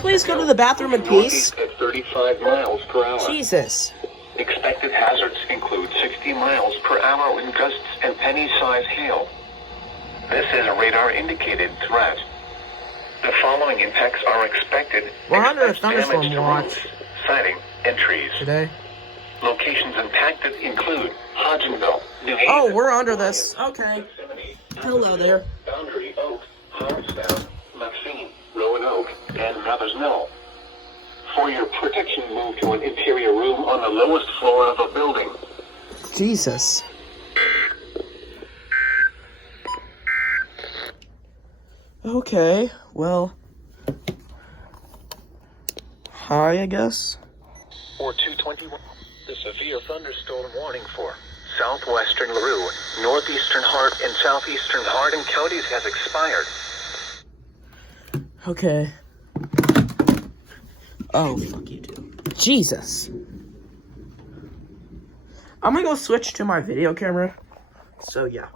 please go to the bathroom in peace? At 35 miles per hour. Jesus. Expected hazards include 60 miles per hour wind gusts and penny-sized hail. This is a radar-indicated threat. The following impacts are expected. We're under a Expect damage thunderstorm to watch roofs, siding, and trees. today. Locations impacted include Hodgenville, New Haven. Oh, we're under this. Okay. Yosemite, Hello there. Boundary Oak, Harmstown, Maxine, Roanoke, and Mother's Mill. For your protection, move to an interior room on the lowest floor of a building. Jesus. Okay, well. Hi, I guess. Or 221. The severe thunderstorm warning for southwestern LaRue, northeastern Hart, and southeastern Hardin counties has expired. Okay. Oh, fuck you too. Jesus. I'm gonna go switch to my video camera. So, yeah.